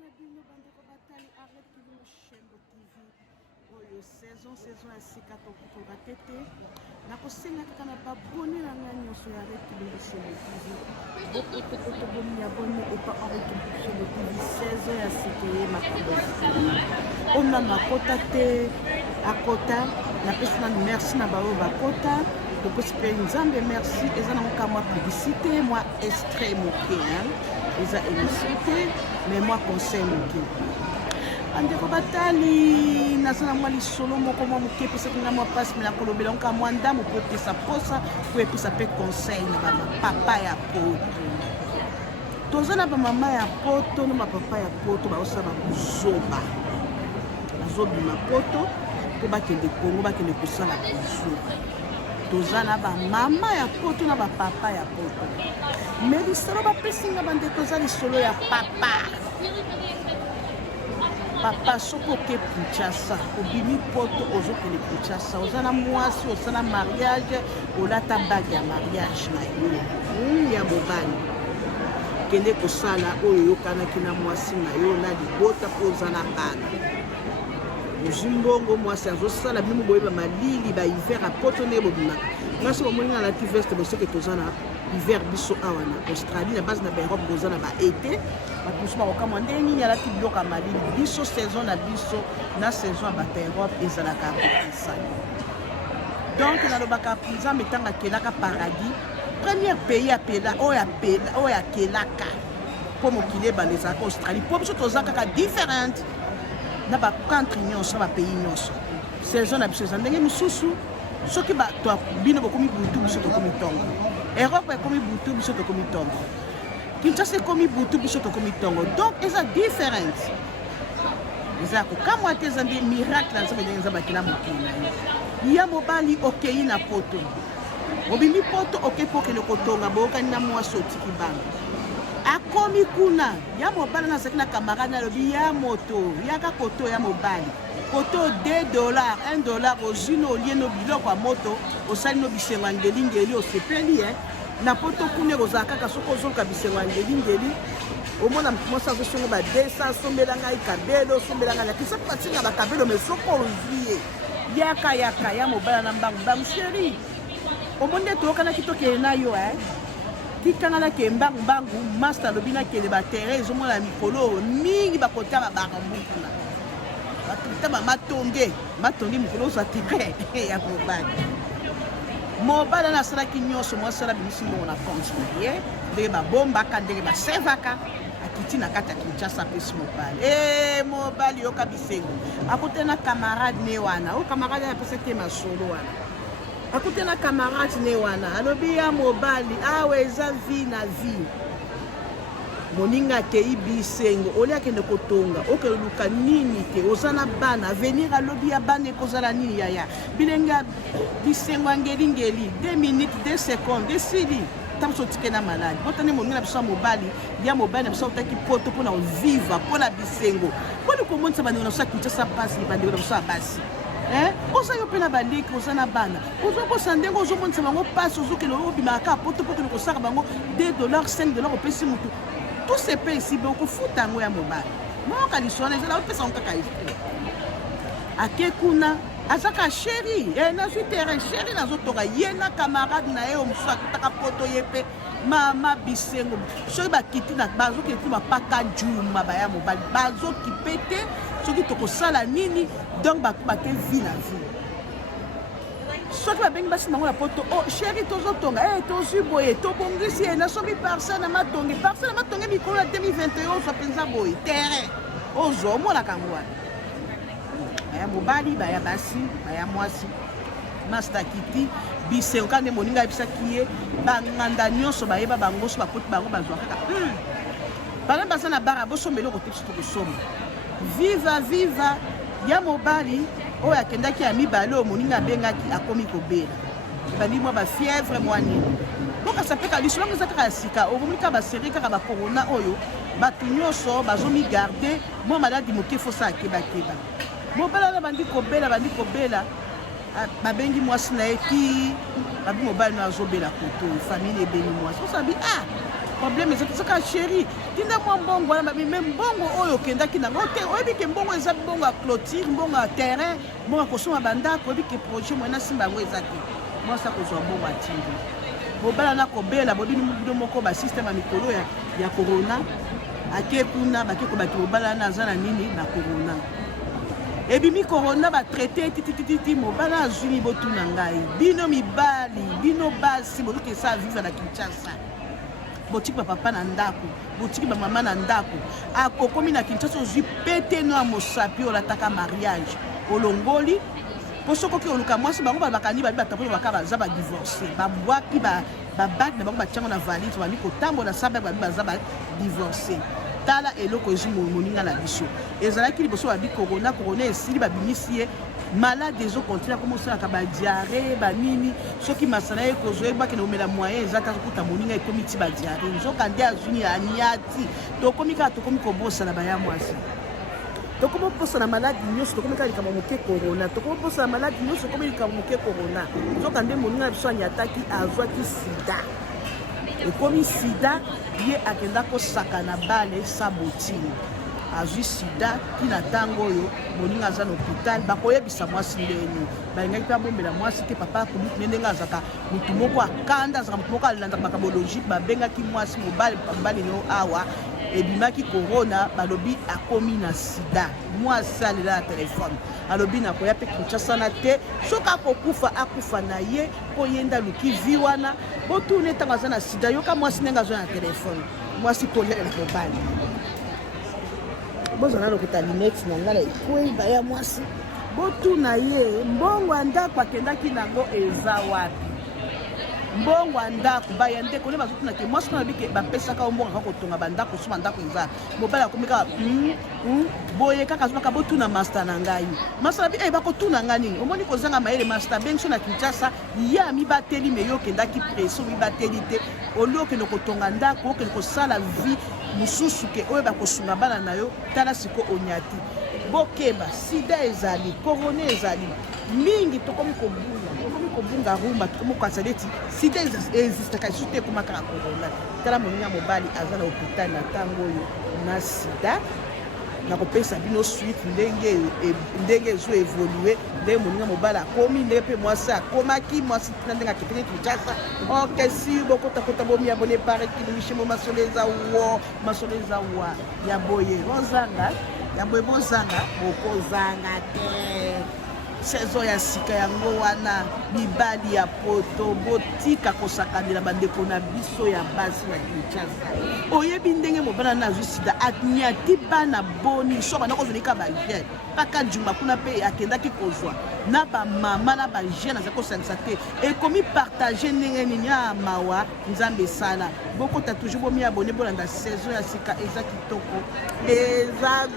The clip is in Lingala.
na bino bandeko batali arrête kilo Shembo TV oyo saison ya sika tokokoka tete nakosenga kaka na babone na ngai nyonso ya arrête kilo Shembo TV bokotokoto boni abone epa arrête kilo Shembo TV saison ya sika ye makambo ona makota te akota napesi na merci na baoyo bakota topesi mpe nzambe merci eza na mokamwa publicité mwa extrait moke eza émission te mais moi conseil moke andeko batali naza na mwa lisolo moko mwa moke epesaki nga mwa mpasi me nakolobela nka mwa ndambo po epesa posa po epesa mpe conseil na bamapapa ya poto toza na bamama ya poto na bapapa ya poto baosala bakozoba bazobima poto mpo bakende kongo bakende kosala kozoba toza na bamama ya poto na bapapa ya poto me lisolo bapesinga bandeko eza lisolo ya papa soki oke Kinshasa obimi poto ozokende Kinshasa oza na mwasi osala mariage olata bage ya mariage na yo ya mobali kende kosala oyo yokanaki na mwasi na yo na libota mpo oza na bana ozwi mbongo mwasi azosala bino boyeba malili bahiver apoto nde bobimaka ngasi bomoni na lati veste bosoki toza na hiver biso awa na Australie na base na baeurope boza na baete bato mosusu bakokamwa nde nini alati biloko ya malili biso saison na biso na saison ya bato europe ezalaka kokisana donc nalobaka nzambe ntango akelaka paradis première pays oyo akelaka mpo mokili ebanda ezalaka Australie mpo biso toza kaka différente na bacentre nyonso na bapays nyonso saison na biso eza ndenge mosusu soki bato bino bokomi butu biso tokomi ntongo Europe ekomi butu biso tokomi ntongo Kinshasa ekomi butu biso tokomi ntongo donc eza différent eza kokamwa te eza nde miracle na nzambe ndenge nzambe akela mokili na ye ya mobali okei na poto obimi poto okei mpo okende kotonga boyokani na mwasi otiki bana akomi kuna ya mobali nazalaki na camarade alobi ya moto yaka koto ya mobali koto $2 $1 ozwi no olie no biloko ya moto osali no bisengo ya ngelingeli osepeli na poto kuna kozala kaka soki ozoluka bisengo ya ngelingeli omona mwasi azosongo ba200 asombela ngai kabelo osombela ngai yakisa mpo batinga bakabelo me soki ozwi ye yaka ya mobali na mbangu sheri omoni nde toyokanaki tokele na yo tikanga nake mbangu master alobi nakele baterre ezomona mikolo mingi bakota babaramukuna bakita matonge mikolo ozwa tigre ya mobali ana asalaki nyonso mwasala bimisi mbongo na compte na ye ndenge babombaka ndenge basevaka akiti na kati ya Kinshasa apesi mobali mobali yoka bisengo akute na camarade ne wana o camarade apesaki masolo wana akute na camarade ne wana alobi ya mobali awa eza vie na vie moninga akei bisengo oli akende kotonga okeluka nini te oza na bana avenir alobi ya bana ekozala nini yaya bilenge bisengo angelingeli 2 minutes 2 secondes esili tabiso otike na maladi botani moninga na biso ya mobali ya mobali na biso otaki poto mpona oviva mpona bisengo mpona komonisa bandeko na biso ya Kinshasa basi bandeko na biso ya basi oza yo mpe na baleki oza na bana ozokosa ndenge ozomonisa bango mpasi ozokende obimaka poto mpo kende kosaka bango $2 $5 opesi motu tout se paye ici be okofuta yango ya mobali moyoka liso wana ezala opesa ngo kaka esprit ake kuna azaka sheri nazwi terrain sheri nazotoka ye na camarade na ye omosusu akutaka poto ye mpe mama bisengo soki bakiti bazokiti bapaka juma baya mobali bazokipe te soki tokosala nini donc bake vie na vie soki babengi basi nango na poto sheri tozotonga tozwi boye tobongisi nasomi parcelle na matonge mikolo ya 2021 ozwa mpenza boye terrain ozwa omonaka yango wana baya mobali baya basi baya mwasi master kiti bisengo kaka nde moninga ayebisaki ye banganda nyonso bayeba bango so bakoti bango bazwa kaka bana baza na bara bosombela eloko te biso tokosomba viva ya mobali oyo akendaki ya mibale oyo moninga abengaki akomi kobela ebandi mwa bafièvre mwa nini bokasa mpe ka lisolo yango eza kaka ya sika omoni kaka baserie kaka bakorona oyo bato nyonso bazomigarde mwa maladi moke fosa akebakeba mobali wana bandi kobela babengi mwasi na ye ki babi mobali no azobela koto famille ebengi mwasi osabi problème ezaki soka chéri tinda mwa mbongo wana mais mbongo oyo okendaki nango te oyebi ke mbongo eza mbongo ya clôture mbongo ya terrain mbongo ya kosomba bandako oyebi ke projet moye nasimba yango eza te mwasi akozwa mbongo atindi mobala na kobela bobini bino moko basystème ya mikolo ya corona ake kuna bake kobaki mobala wana aza na nini na corona ebimi corona batraité titititi mobala azwini botuna ngai bino mibali bino basi boyoki esa vivre na Kinshasa botiki bapapa na ndako botiki bamama na ndako akokomi na Kinshasa ozwi pete no ya mosapi olataka mariage olongoli po sokoki oluka mwasi bango bakani babi batapoli baka baza badivorce babwaki babaki na bango batiango na valise bami kotambola saba babi baza badivorce tala eloko ezwi moninga na biso ezalaki liboso babi corona esili babimisi ye malade ezokontina komosalaka badiare banini soki masana ye kozwa ebaki na omela moyen eza ta kuta moninga ekomi ti badiare nzoka nde azwini aniati tokomi kaka tokomi kobosana baya mwasi tokomi posana maladi nyonso tokomi kaka likambo moke corona tokomi posana maladi nyonso tokomi likambo moke corona nzoka nde moninga na biso aniataki azwaki sida ekomi sida ye akenda kosakana bale sa botini azwi sida tina ntango oyo moninga aza na hôpital bakoyebisa mwasi ndeni balingaki mpe abombela mwasi te papa akomi ndenge azalaka motu moko akanda azalaka motu moko alandaka makambo logique babengaki mwasi mobali no awa ebimaki corona balobi akomi na sida mwasi alela na telefone alobi nakoya mpe Kinshasa te soki akokufa akufa na ye mpo ye nde aluki vi wana botuna ntango aza na sida yoka mwasi ndenge azwa na telefone mwasi tolela na mobali bozana lokota linex na ngala ekwei baya mwasi botuna ye mbongo ya ndako akendaki nango eza wapi mbongo ya ndako baya ndeko nde bazotuna ke mwasi na bike bapesaka mbongo kaka kotonga bandako soma ndako eza mobali akomi kaka boye kaka azobaka botuna master na ngai master na bi bakotuna nga nini omoni kozanga mayele master benso na Kinshasa ya mibateli me yo okendaki preso mibateli te olokende kotonga ndako okende kosala vie mosusu ke oyo bakosunga bana na yo tala siko onyati bokeba sida ezali corona ezali mingi tokomi kobunga rumba tokomi kokasa neti sida existaka lisusu te ekoma kaka corona tala moninga mobali aza na hôpital na ntango oyo na sida nakopesa bino suite ndenge ezo evolue ndenge moninga mobali akomi ndenge mpe mwasi akomaki mwasi tina ndenge akepene Kinshasa okesi bokotakota bomi abone pare kiluishemo masolo eza wa ya boye bozanga ya boye bozanga bokozanga te saison ya sika yango wana mibali ya poto botika kosakanela bandeko na biso ya basi na Kinshasa oyebi ndenge mobala na azwi sida aniati bana boni soka na kozonika bajeune mpaka juma kuna mpe akendaki kozwa na bamama na bajeune aza kosangisa te ekomi partage ndenge nini ya mawa nzambe esala bokota toujours bomi abone bolanda saison ya sika eza kitoko eza